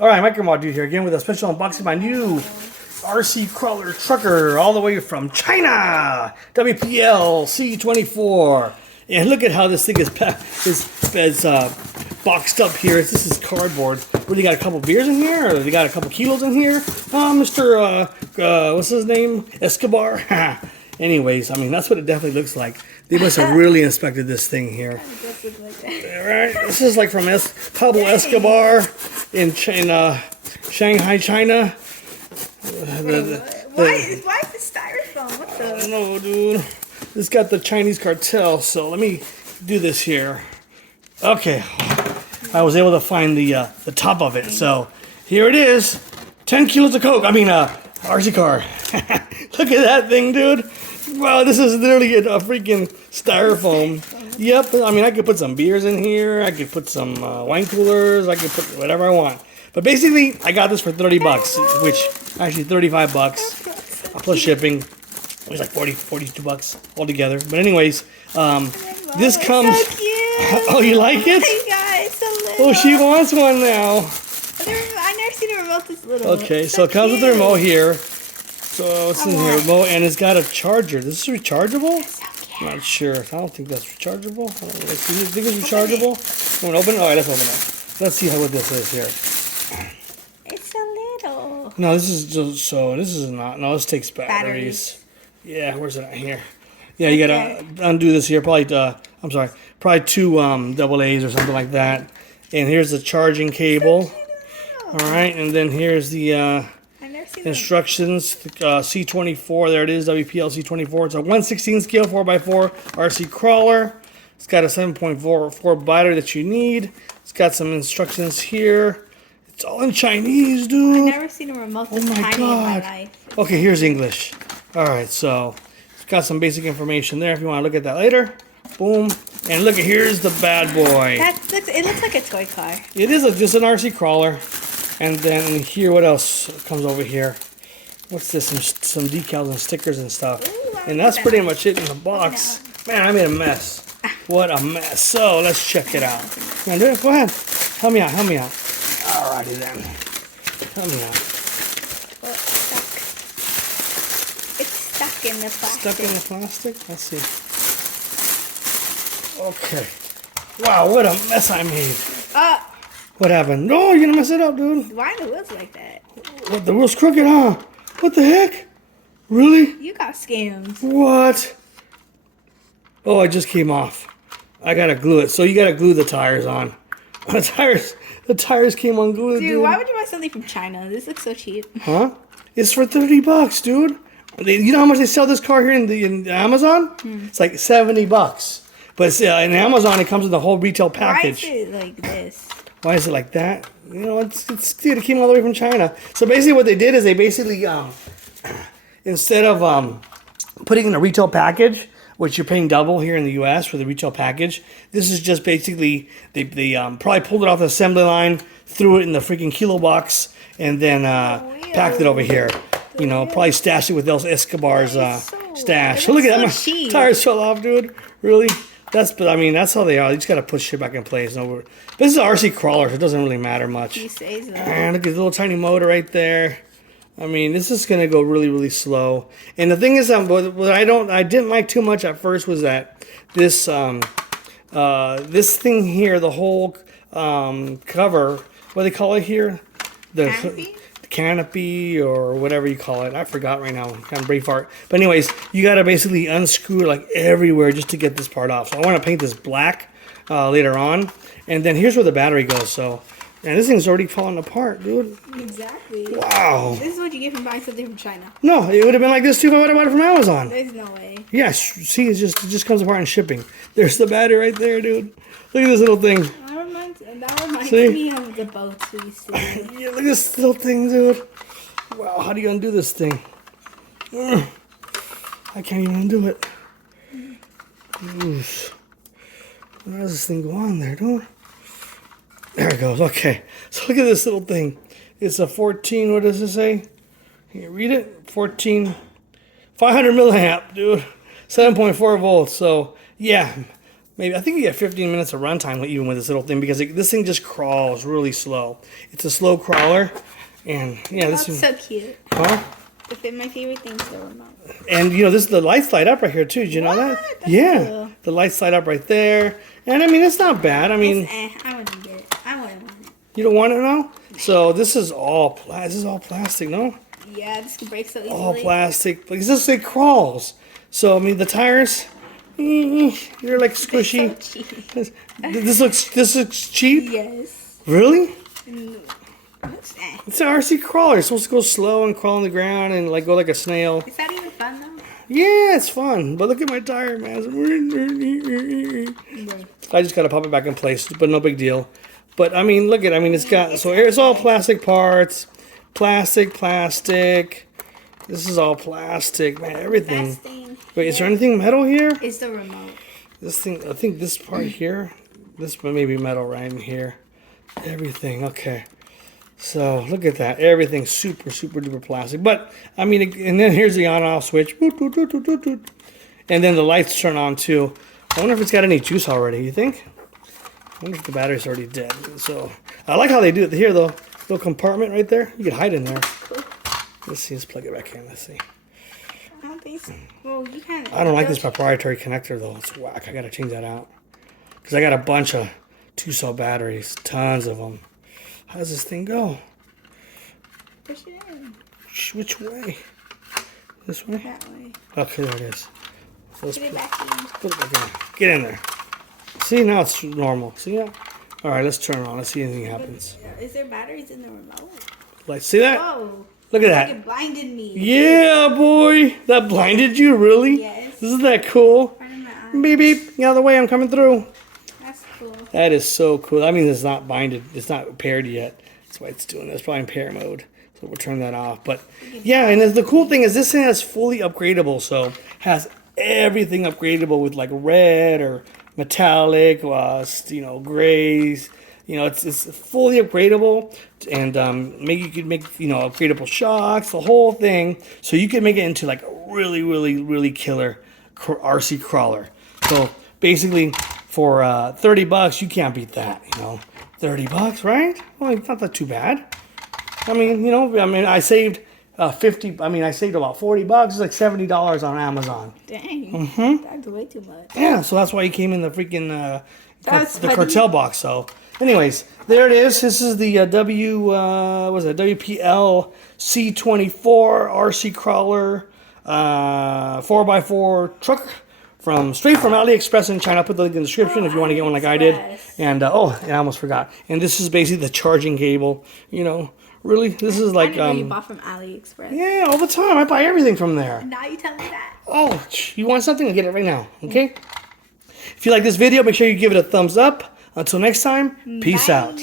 Alright, Micromod Dude here again with a special unboxing of my new RC Crawler Trucker all the way from China! WPL C24. And look at how this thing is boxed up here. This is cardboard. What, they got a couple beers in here? Or they got a couple kilos in here? Mr. What's his name? Escobar? Anyways, I mean, that's what it definitely looks like. They must have really inspected this thing here. Alright, this is like from Pablo Escobar in Shanghai, China. Why is the styrofoam? What the? I don't know, dude. This got the Chinese cartel, so let me do this here. Okay, I was able to find the top of it, so here it is. 10 kilos of Coke, RC car. Look at that thing, dude. Wow, this is literally a freaking styrofoam. Yep, I mean, I could put some beers in here. I could put some wine coolers. I could put whatever I want. But basically, I got this for 30 bucks, which actually 35 bucks plus shipping. It was like 42 bucks altogether. But anyways, this comes... So cute. Oh, you like it? Oh my God, it's so little. Oh, she wants one now. I've never seen a remote this little. Okay, so it comes with the remote here. So what's in here? Remote, and it's got a charger. This is rechargeable? I'm not sure. I don't think that's rechargeable. Do you think it's rechargeable? Want to open it? All right, let's open it. Let's see what this is here. It's so little. No, this is just so. This is not. No, this takes batteries. Yeah, where's it at here? Yeah, you gotta undo this here. Probably. I'm sorry. Probably two double A's or something like that. And here's the charging cable. All right, and then here's the instructions. C24. There it is. WPL C24. It's a 1/16 scale 4x4 RC crawler. It's got a 7.44 battery that you need. It's got some instructions here. It's all in Chinese, dude. I've never seen a remote this tiny in my life. Okay, here's English. All right, so it's got some basic information there if you want to look at that later. Boom. And look, here's the bad boy. It looks like a toy car. It is just an RC crawler. And then here, what else comes over here? What's this? Some decals and stickers and stuff. Ooh, and that's pretty much it in the box. Man, I made a mess. What a mess. So let's check it out. You wanna do it? Go ahead. Help me out. Help me out. Alrighty then. Help me out. Well, it's stuck in the plastic. Stuck in the plastic? Let's see. Okay. Wow, what a mess I made. What happened? No, you're gonna mess it up, dude. Why are the wheels like that? What, the wheel's crooked, huh? What the heck? Really? You got scammed. What? Oh, it just came off. I gotta glue it. So you gotta glue the tires on. The tires came unglued, dude. Why would you buy something from China? This looks so cheap. Huh? It's for 30 bucks, dude. You know how much they sell this car here in Amazon? It's like 70 bucks. But in Amazon, it comes with the whole retail package. Why is it like this? Why is it like that? You know, it came all the way from China. So basically what they did is they basically, instead of putting in a retail package, which you're paying double here in the U.S. for the retail package, this is just basically, they probably pulled it off the assembly line, threw it in the freaking kilo box, and then packed it over here. You know, probably stashed it with El Escobar's stash. Look at that, my tires fell off, dude. Really? That's how they are. You just gotta put shit back in place. No, this is an RC crawler, so it doesn't really matter much. You say so. And look at the little tiny motor right there. I mean, this is gonna go really, really slow. And the thing is, what I didn't like too much at first was that this this thing here, the whole cover, what do they call it here? Canopy? Canopy or whatever you call it. I forgot right now. Kind of brain fart. But anyways, you got to basically unscrew it like everywhere just to get this part off. So I want to paint this black later on. And then here's where the battery goes. So, and this thing's already falling apart, dude. Exactly. Wow. This is what you get from buying something from China. No, it would have been like this too if I would have bought it from Amazon. There's no way. Yeah, see, it just comes apart in shipping. There's the battery right there, dude. Look at this little thing. That reminds me of the boats we used to do. Yeah, look at this little thing, dude. Wow, how do you undo this thing? I can't even undo it. Oof. How does this thing go on there, dude? There it goes. Okay. So look at this little thing. It's a 14, what does it say? Can you read it? 14, 500 milliamp, dude. 7.4 volts. So, yeah. maybe, I think you get 15 minutes of runtime even with this little thing because this thing just crawls really slow. It's a slow crawler. And yeah, this That's so cute. Huh? My favorite thing's the remote. And you know, the lights light up right here too. Did you know that? That's Yeah. cool. The lights light up right there. And I mean, it's not bad. I mean, I wouldn't get it. I wouldn't want it. you don't want it now? So this is all plastic, no? Yeah, this could break so easily. All plastic. Like this, it crawls. So I mean, the tires, they're like squishy. So cheap. This looks cheap. Yes. Really? No. What's that? It's an RC crawler. It's supposed to go slow and crawl on the ground and like go like a snail. Is that even fun though? Yeah, it's fun. But look at my tire, man. I just gotta pop it back in place, but no big deal. But I mean, look at. I mean, it's got it's all plastic parts, plastic. This is all plastic, man. Everything. Wait, is there anything metal here? It's the remote. This thing. I think this part here. This may be metal right in here. Everything. Okay. So look at that. Everything's super duper plastic. But I mean, and then here's the on-off switch. And then the lights turn on too. I wonder if it's got any juice already. You think? I wonder if the battery's already dead. So I like how they do it here, though. Little compartment right there. You can hide in there. Cool. Let's see. Let's plug it back in. Let's see. I don't think so. Well, you kind of. I don't like this proprietary connector though. It's whack. I gotta change that out because I got a bunch of 2-cell batteries, tons of them. How does this thing go? Push it in. Which way? This way? That way. Okay, there it is. So let's Put it back in. put it back in. Get in there. See, now it's normal. See that? All right, let's turn it on. Let's see if anything happens. Is there batteries in the remote? Like, see that? Whoa. Look at Like that. it blinded me. Yeah, boy. That blinded you, really? Yes. Isn't that cool? Right in my eye. Beep, beep. Get out of the way. I'm coming through. That's cool. That is so cool. I mean, it's not binded. It's not paired yet. That's why it's doing this. It's probably in pair mode. So we'll turn that off. But yeah, and the cool thing is this thing is fully upgradable. So has everything upgradable with like red or metallic, you know, grays. You know, it's fully upgradable, and you could make, you know, upgradable shocks, the whole thing. So you can make it into like a really killer RC crawler. So basically, for $30, you can't beat that. You know, $30, right? Well, it's not that too bad. I mean, you know, I saved 50. I mean, I saved about $40. It's like $70 on Amazon. Dang. That's way too much. Yeah, so that's why he came in the freaking That's the funny. cartel box. So, anyways, there it is. This is the WPL C24 RC crawler 4x4 truck straight from AliExpress in China. I'll put the link in the description if you want to get one like I did. And I almost forgot. And this is basically the charging cable. You know, really, this is like I you bought from AliExpress. yeah, all the time. I buy everything from there. Now you tell me that. Oh, you want something? I'll get it right now. Okay. If you like this video, make sure you give it a thumbs up. Until next time, peace Bye. out.